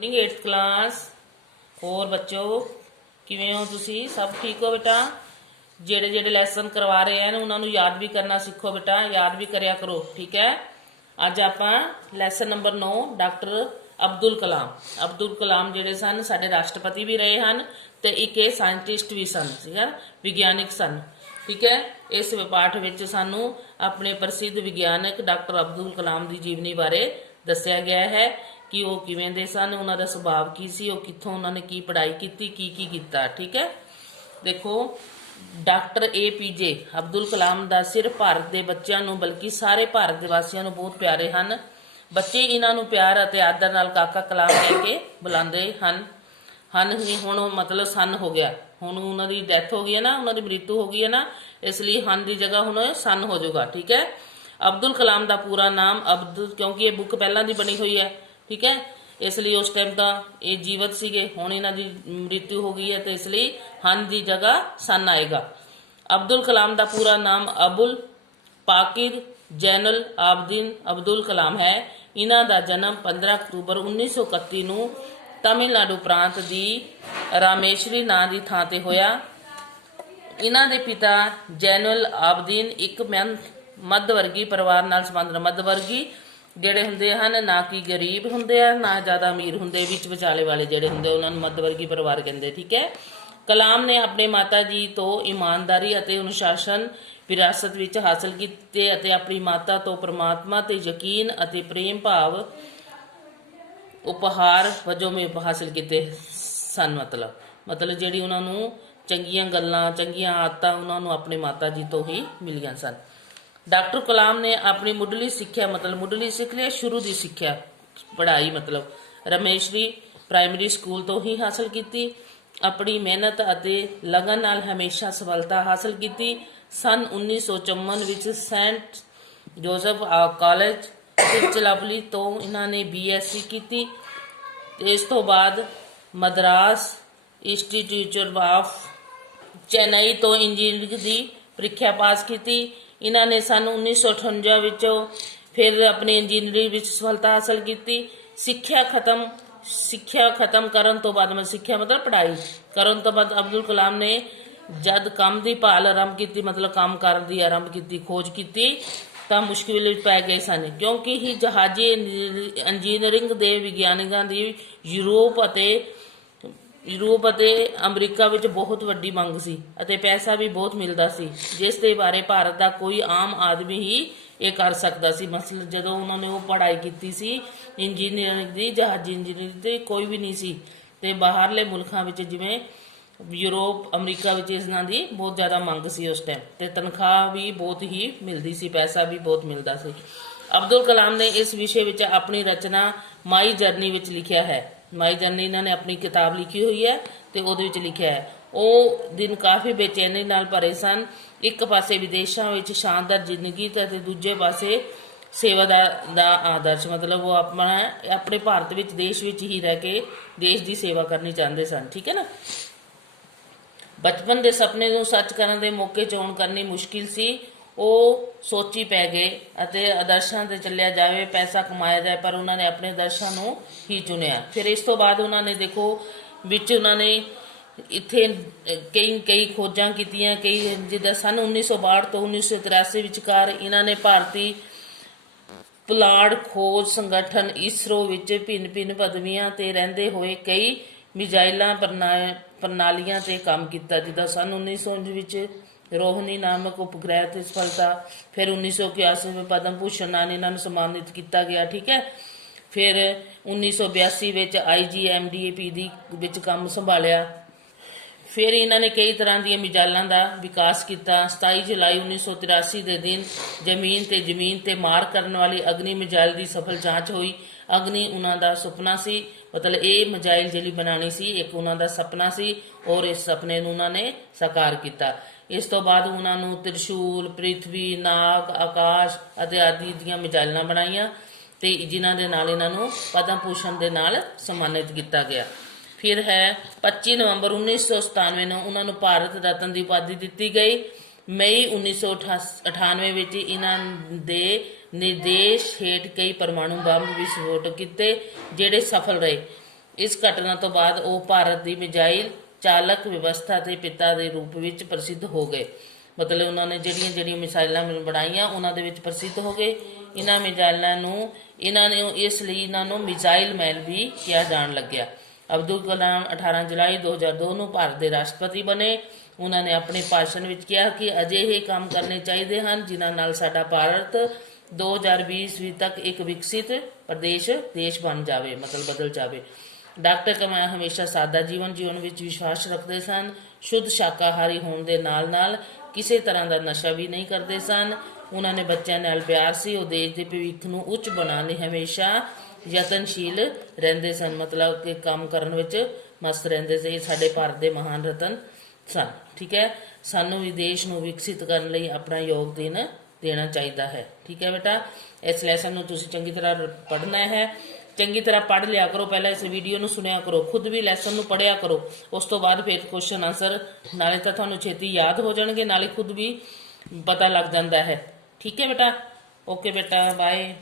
Morning 8th class. और बच्चों किवें हो तुसी? सब ठीक हो बेटा? जेड़े जेड़े लैसन करवा रहे हैं उन्होंने याद भी करना सीखो बेटा, याद भी करया करो, ठीक है। अज आपां lesson number 9 doctor Abdul Kalam. Abdul Kalam जेड़े सन साडे राष्ट्रपति भी रहे हैं ते एक साइंटिस्ट भी सन, ठीक है, विग्यानिक सन, ठीक है। इस पाठ विच सानू अपने प्रसिद्ध विग्यानक डॉक्टर अब्दुल कलाम की जीवनी बारे दस्या गया है कि वो किवें दे सन, उन्हां दा सुभाव की सी, वो कित्थों उन्होंने की पढ़ाई की कीता, ठीक है। देखो डॉक्टर APJ अब्दुल कलाम दा सिर्फ भारत के बच्चों नूं बल्कि सारे भारत के वासियों नूं बहुत प्यारे हैं। बच्चे इन्हां नूं प्यार अते आदर नाल काका कलाम कह के बुलाते हैं ही। हुण मतलब सन हो गया, हुण उन्हां दी डैथ हो गई है ना, उन्हां दी मृत्यु हो गई है ना, इसलिए हन की जगह हुण सन हो जाऊगा, ठीक है। अब्दुल कलाम का पूरा नाम अब्दुल, क्योंकि ये बुक पहला की बनी हुई है, ठीक है, इसलिए उस टाइम तो ये जीवित सीगे, हुण इन्हां दी मृत्यु हो गई है तो इसलिए हन की जगह सन आएगा। अब्दुल कलाम का पूरा नाम अबुल पाकिर जैनुल आबदीन अब्दुल कलाम है। इन्हां दा जन्म 15 अक्तूबर 1931 नूं तमिलनाडु प्रांत की रामेश्वरी नां की थां ते होया। इन्हां दे पिता जैनुल आबदीन एक मध्य वर्गी परिवार नाल संबंध, मध्य वर्गी ਜਿਹੜੇ ਹੁੰਦੇ ਹਨ ਨਾ ਕਿ ਗਰੀਬ ਹੁੰਦੇ ਆ ਨਾ ਜ਼ਿਆਦਾ ਅਮੀਰ ਹੁੰਦੇ, ਵਿੱਚ ਵਿਚਾਲੇ ਵਾਲੇ ਜਿਹੜੇ ਹੁੰਦੇ ਉਹਨਾਂ ਨੂੰ ਮੱਧਵਰਗੀ ਪਰਿਵਾਰ ਕਹਿੰਦੇ, ਠੀਕ ਹੈ। ਕਲਾਮ ਨੇ ਆਪਣੇ ਮਾਤਾ ਜੀ ਤੋਂ ਇਮਾਨਦਾਰੀ ਅਤੇ ਅਨੁਸ਼ਾਸਨ ਵਿਰਾਸਤ ਵਿੱਚ ਹਾਸਲ ਕੀਤੇ ਅਤੇ ਆਪਣੀ ਮਾਤਾ ਤੋਂ ਪਰਮਾਤਮਾ ਤੇ ਯਕੀਨ ਅਤੇ ਪ੍ਰੇਮ ਭਾਵ ਉਪਹਾਰ ਵਜੋਂ ਵੀ ਹਾਸਲ ਕੀਤੇ ਸਨ। ਮਤਲਬ ਜਿਹੜੀ ਉਹਨਾਂ ਨੂੰ ਚੰਗੀਆਂ ਗੱਲਾਂ ਚੰਗੀਆਂ ਆਦਤਾਂ ਉਹਨਾਂ ਨੂੰ ਆਪਣੇ ਮਾਤਾ ਜੀ ਤੋਂ ਹੀ ਮਿਲੀਆਂ ਸਨ। डॉक्टर कलाम ने अपनी मुढ़ली सिक्ख्या, मतलब मुढ़ली सीख लिया, शुरू की सिक्ख्या पढ़ाई मतलब रमेशरी प्राइमरी स्कूल तो ही हासिल की। अपनी मेहनत और लगन नाल हमेशा सफलता हासिल की। सन 1954 विच सेंट जोसफ कॉलेज तिरुचिरापल्ली तो इन्होंने BSc की। इस तो बाद मद्रास इंस्टीट्यूट ऑफ चेन्नई तो इंजीनियरिंग की ਪ੍ਰੀਖਿਆ ਪਾਸ ਕੀਤੀ। ਇਹਨਾਂ ਨੇ सन 1958 ਵਿੱਚੋਂ ਫਿਰ ਆਪਣੀ ਇੰਜੀਨੀਅਰਿੰਗ ਵਿੱਚ ਸਫਲਤਾ ਹਾਸਲ ਕੀਤੀ। ਸਿੱਖਿਆ ਖਤਮ ਕਰਨ ਤੋਂ ਬਾਅਦ, ਮੈਂ ਸਿੱਖਿਆ ਮਤਲਬ ਪੜ੍ਹਾਈ ਕਰਨ ਤੋਂ ਬਾਅਦ ਅਬਦੁਲ ਕਲਾਮ ਨੇ ਜਦ ਕੰਮ ਦੀ ਭਾਲ ਆਰੰਭ ਕੀਤੀ, ਮਤਲਬ ਕੰਮ ਕਰਨ ਦੀ ਆਰੰਭ ਕੀਤੀ, ਖੋਜ ਕੀਤੀ ਤਾਂ ਮੁਸ਼ਕਿਲ ਵਿੱਚ ਪੈ ਗਏ ਸਨ, ਕਿਉਂਕਿ ਹੀ ਜਹਾਜ਼ੀ ਇੰਜੀਨੀਅਰਿੰਗ ਦੇ ਵਿਗਿਆਨਿਕਾਂ ਦੀ यूरोप ਅਤੇ ਅਮਰੀਕਾ ਵਿੱਚ ਬਹੁਤ ਵੱਡੀ ਮੰਗ ਸੀ ਅਤੇ ਪੈਸਾ ਵੀ ਬਹੁਤ ਮਿਲਦਾ ਸੀ, ਜਿਸ ਦੇ ਬਾਰੇ ਭਾਰਤ ਦਾ ਕੋਈ ਆਮ ਆਦਮੀ ਹੀ ਇਹ ਕਰ ਸਕਦਾ ਸੀ। ਮਸਲ ਜਦੋਂ ਉਹਨਾਂ ਨੇ ਉਹ ਪੜ੍ਹਾਈ ਕੀਤੀ ਸੀ ਇੰਜੀਨੀਅਰਿੰਗ ਦੀ, ਜਹਾਜ਼ੀ ਇੰਜੀਨੀਅਰਿੰਗ ਦੀ, ਕੋਈ ਵੀ ਨਹੀਂ ਸੀ। ਅਤੇ ਬਾਹਰਲੇ ਮੁਲਕਾਂ ਵਿੱਚ ਜਿਵੇਂ ਯੂਰਪ ਅਮਰੀਕਾ ਵਿੱਚ ਇਹਨਾਂ ਦੀ ਬਹੁਤ ਜ਼ਿਆਦਾ ਮੰਗ ਸੀ ਉਸ ਟਾਈਮ, ਅਤੇ ਤਨਖਾਹ ਵੀ ਬਹੁਤ ਹੀ ਮਿਲਦੀ ਸੀ, ਪੈਸਾ ਵੀ ਬਹੁਤ ਮਿਲਦਾ ਸੀ। ਅਬਦੁਲ ਕਲਾਮ ਨੇ ਇਸ ਵਿਸ਼ੇ ਵਿੱਚ ਆਪਣੀ ਰਚਨਾ ਮਾਈ ਜਰਨੀ ਵਿੱਚ ਲਿਖਿਆ ਹੈ। ਮਾਈ ਜਰਨੀ ਇਹਨਾਂ ਨੇ ਆਪਣੀ ਕਿਤਾਬ ਲਿਖੀ ਹੋਈ ਹੈ ਅਤੇ ਉਹਦੇ ਵਿੱਚ ਲਿਖਿਆ ਹੈ, ਉਹ ਦਿਨ ਕਾਫੀ ਬੇਚੈਨੀ ਨਾਲ ਭਰੇ ਸਨ। ਇੱਕ ਪਾਸੇ ਵਿਦੇਸ਼ਾਂ ਵਿੱਚ ਸ਼ਾਨਦਾਰ ਜ਼ਿੰਦਗੀ ਅਤੇ ਦੂਜੇ ਪਾਸੇ ਸੇਵਾ ਦਾ ਆਦਰਸ਼, ਮਤਲਬ ਉਹ ਆਪਣੇ ਭਾਰਤ ਵਿੱਚ ਦੇਸ਼ ਵਿੱਚ ਹੀ ਰਹਿ ਕੇ ਦੇਸ਼ ਦੀ ਸੇਵਾ ਕਰਨੀ ਚਾਹੁੰਦੇ ਸਨ, ਠੀਕ ਹੈ ਨਾ। ਬਚਪਨ ਦੇ ਸੁਪਨੇ ਨੂੰ ਸੱਚ ਕਰਨ ਦੇ ਮੌਕੇ ਚੋਣ ਕਰਨੀ ਮੁਸ਼ਕਿਲ ਸੀ। ਉਹ ਸੋਚੀ ਪੈ ਗਏ ਅਤੇ ਆਦਰਸ਼ਾਂ 'ਤੇ ਚੱਲਿਆ ਜਾਵੇ, ਪੈਸਾ ਕਮਾਇਆ ਜਾਏ, ਪਰ ਉਹਨਾਂ ਨੇ ਆਪਣੇ ਆਦਰਸ਼ਾਂ ਨੂੰ ਹੀ ਚੁਣਿਆ। ਫਿਰ ਇਸ ਤੋਂ ਬਾਅਦ ਉਹਨਾਂ ਨੇ ਦੇਖੋ ਵਿੱਚ ਉਹਨਾਂ ਨੇ ਇੱਥੇ ਕਈ ਖੋਜਾਂ ਕੀਤੀਆਂ, ਕਈ ਜਿੱਦਾਂ सन 1962 ਤੋਂ 1983 ਵਿਚਕਾਰ ਇਹਨਾਂ ਨੇ ਭਾਰਤੀ ਪੁਲਾੜ ਖੋਜ ਸੰਗਠਨ ISRO ਵਿੱਚ ਭਿੰਨ ਪਦਵੀਆਂ 'ਤੇ ਰਹਿੰਦੇ ਹੋਏ ਕਈ ਮਿਜ਼ਾਈਲਾਂ ਪ੍ਰਣਾਲੀਆਂ 'ਤੇ ਕੰਮ ਕੀਤਾ। ਜਿੱਦਾਂ सन 1900 ਵਿੱਚ ਰੋਹਿਣੀ ਨਾਮਕ ਉਪਗ੍ਰਹਿ 'ਤੇ ਸਫਲਤਾ, ਫਿਰ 1981 ਵਿੱਚ ਪਦਮ ਭੂਸ਼ਣ ਨਾਲ ਇਹਨਾਂ ਨੂੰ ਸਨਮਾਨਿਤ ਕੀਤਾ ਗਿਆ, ਠੀਕ ਹੈ। ਫਿਰ 1982 ਵਿੱਚ IGMDP ਦੀ ਵਿੱਚ ਕੰਮ ਸੰਭਾਲਿਆ। ਫਿਰ ਇਹਨਾਂ ਨੇ ਕਈ ਤਰ੍ਹਾਂ ਦੀਆਂ ਮਿਜ਼ਾਈਲਾਂ ਦਾ ਵਿਕਾਸ ਕੀਤਾ। 27 ਜੁਲਾਈ 1983 ਦੇ ਦਿਨ ਜ਼ਮੀਨ ਤੇ ਮਾਰ ਕਰਨ ਵਾਲੀ ਅਗਨੀ ਮਿਜ਼ਾਈਲ ਦੀ ਸਫਲ ਜਾਂਚ ਹੋਈ। ਅਗਨੀ ਉਹਨਾਂ ਦਾ ਸੁਪਨਾ ਸੀ, ਮਤਲਬ ਇਹ ਮਿਜ਼ਾਈਲ ਜਿਹੜੀ ਬਣਾਉਣੀ ਸੀ ਇੱਕ ਉਹਨਾਂ ਦਾ ਸੁਪਨਾ ਸੀ, ਔਰ ਇਸ ਸੁਪਨੇ ਨੂੰ ਉਹਨਾਂ ਨੇ ਸਾਕਾਰ ਕੀਤਾ। ਇਸ ਤੋਂ ਬਾਅਦ ਉਹਨਾਂ ਨੂੰ ਤ੍ਰਿਸ਼ੂਲ, ਪ੍ਰਿਥਵੀ, ਨਾਗ, ਆਕਾਸ਼ ਅਤੇ ਆਦਿ ਦੀਆਂ ਮਿਜ਼ਾਈਲਾਂ ਬਣਾਈਆਂ ਅਤੇ ਜਿਨ੍ਹਾਂ ਦੇ ਨਾਲ ਇਹਨਾਂ ਨੂੰ ਪਦਮ ਭੂਸ਼ਣ ਦੇ ਨਾਲ ਸਨਮਾਨਿਤ ਕੀਤਾ ਗਿਆ। ਫਿਰ ਹੈ 25 ਨਵੰਬਰ 1997 ਨੂੰ ਉਹਨਾਂ ਨੂੰ ਭਾਰਤ ਰਤਨ ਦੀ ਉਪਾਧੀ ਦਿੱਤੀ ਗਈ। ਮਈ 1998 ਵਿੱਚ ਇਹਨਾਂ ਦੇ ਨਿਰਦੇਸ਼ ਹੇਠ ਕਈ ਪਰਮਾਣੂ ਬੰਬ ਵਿਸਫੋਟ ਕੀਤੇ ਜਿਹੜੇ ਸਫਲ ਰਹੇ। ਇਸ ਘਟਨਾ ਤੋਂ ਬਾਅਦ ਉਹ ਭਾਰਤ ਦੀ ਮਿਜ਼ਾਈਲ ਚਾਲਕ ਵਿਵਸਥਾ ਦੇ ਪਿਤਾ ਦੇ ਰੂਪ ਵਿੱਚ ਪ੍ਰਸਿੱਧ ਹੋ ਗਏ। ਮਤਲਬ ਉਹਨਾਂ ਨੇ ਜਿਹੜੀਆਂ ਮਿਸਾਈਲਾਂ ਬਣਾਈਆਂ ਉਹਨਾਂ ਦੇ ਵਿੱਚ ਪ੍ਰਸਿੱਧ ਹੋ ਗਏ। ਇਹਨਾਂ ਮਿਜ਼ਾਈਲਾਂ ਨੂੰ ਇਸ ਲਈ ਇਹਨਾਂ ਨੂੰ ਮਿਜ਼ਾਈਲ ਮੈਨ ਵੀ ਕਿਹਾ ਜਾਣ ਲੱਗਿਆ। ਅਬਦੁਲ ਕਲਾਮ 18 ਜੁਲਾਈ 2002 ਨੂੰ ਭਾਰਤ ਦੇ ਰਾਸ਼ਟਰਪਤੀ ਬਣੇ। ਉਹਨਾਂ ਨੇ ਆਪਣੇ ਭਾਸ਼ਣ ਵਿੱਚ ਕਿਹਾ ਕਿ ਅਜਿਹੇ ਕੰਮ ਕਰਨੇ ਚਾਹੀਦੇ ਹਨ ਜਿਨ੍ਹਾਂ ਨਾਲ ਸਾਡਾ ਭਾਰਤ 2020 ਈਸਵੀ ਤੱਕ ਇੱਕ ਵਿਕਸਿਤ ਦੇਸ਼ ਬਣ ਜਾਵੇ, ਮਤਲਬ ਬਦਲ ਜਾਵੇ। ਡਾਕਟਰ ਕਲਾਮ ਹਮੇਸ਼ਾ ਸਾਦਾ ਜੀਵਨ ਜੀਉਣ ਵਿੱਚ ਵਿਸ਼ਵਾਸ ਰੱਖਦੇ ਸਨ। ਸ਼ੁੱਧ ਸ਼ਾਕਾਹਾਰੀ ਹੋਣ ਦੇ ਨਾਲ ਕਿਸੇ ਤਰ੍ਹਾਂ ਦਾ ਨਸ਼ਾ ਵੀ ਨਹੀਂ ਕਰਦੇ ਸਨ। ਉਹਨਾਂ ਨੇ ਬੱਚਿਆਂ ਨਾਲ ਪਿਆਰ ਸੀ। ਉਹ ਦੇਸ਼ ਦੇ ਭਵਿੱਖ ਨੂੰ ਉੱਚ ਬਣਾਉਣ ਲਈ ਹਮੇਸ਼ਾ ਯਤਨਸ਼ੀਲ ਰਹਿੰਦੇ ਸਨ, ਮਤਲਬ ਕਿ ਕੰਮ ਕਰਨ ਵਿੱਚ ਮਸਤ ਰਹਿੰਦੇ ਸੀ। ਸਾਡੇ ਭਾਰਤ ਦੇ ਮਹਾਨ ਰਤਨ ਸਨ। ਠੀਕ ਹੈ, ਸਾਨੂੰ ਵੀ ਦੇਸ਼ ਨੂੰ ਵਿਕਸਿਤ ਕਰਨ ਲਈ ਆਪਣਾ ਯੋਗਦਾਨ ਦੇਣਾ ਚਾਹੀਦਾ ਹੈ। ਠੀਕ ਹੈ ਬੇਟਾ, ਇਸ ਲੈਸਨ ਨੂੰ ਤੁਸੀਂ ਚੰਗੀ ਤਰ੍ਹਾਂ ਪੜ੍ਹਨਾ ਹੈ। ਚੰਗੀ ਤਰ੍ਹਾਂ ਪੜ੍ਹ ਲਿਆ ਕਰੋ, ਪਹਿਲਾਂ ਇਸ ਵੀਡੀਓ ਨੂੰ ਸੁਣਿਆ ਕਰੋ, ਖੁਦ ਵੀ ਲੈਸਨ ਨੂੰ ਪੜ੍ਹਿਆ ਕਰੋ। ਉਸ ਤੋਂ ਬਾਅਦ ਫਿਰ ਕੁਐਸਚਨ ਆਨਸਰ ਨਾਲੇ ਤਾਂ ਤੁਹਾਨੂੰ ਛੇਤੀ ਯਾਦ ਹੋ ਜਾਣਗੇ, ਨਾਲੇ ਖੁਦ ਵੀ ਪਤਾ ਲੱਗ ਜਾਂਦਾ ਹੈ। ਠੀਕ ਹੈ ਬੇਟਾ, ਓਕੇ ਬੇਟਾ, ਬਾਏ।